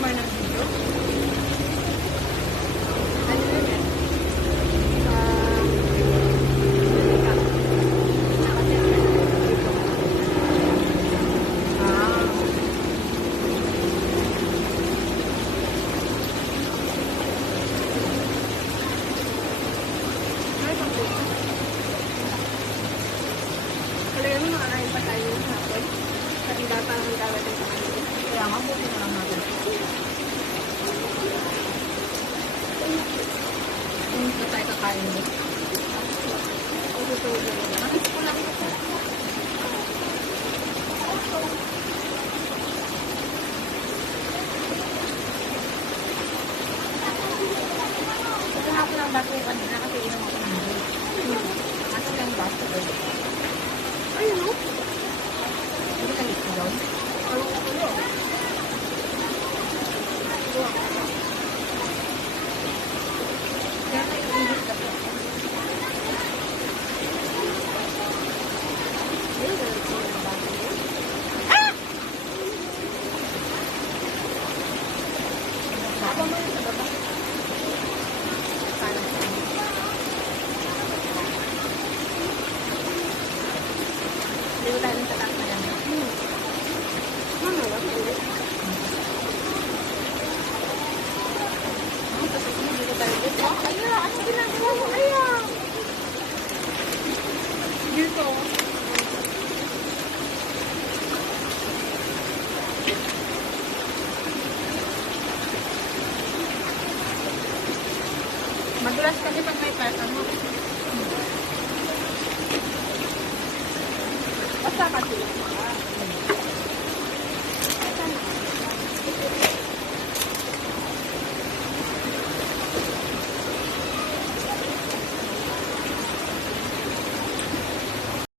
naman ng video. Ano yun eh? Talaga mo makakain pa tayo ng hapon. Kasi dapat ang gawin ng kakain. Kaya nga, buti na lang natin. Hindi pa tayo kakain mo. Nakis ko lang ito. Ito na ako ng baso kanina kasi inom ako ng milk. Asan lang yung baso doon? Ayun o. Hindi ka ito doon? Kaya kayo ulit ka po. Ako mo yun sa baba. Parang sa amin. Hindi ko tayo sa taas na yan. Mama, wag mo ulit. Tapos hindi ko tayo dito. Aya, ano ginagawa mo? Aya! Dito. Madulas kasi pag may pasa mo. Basta kasi.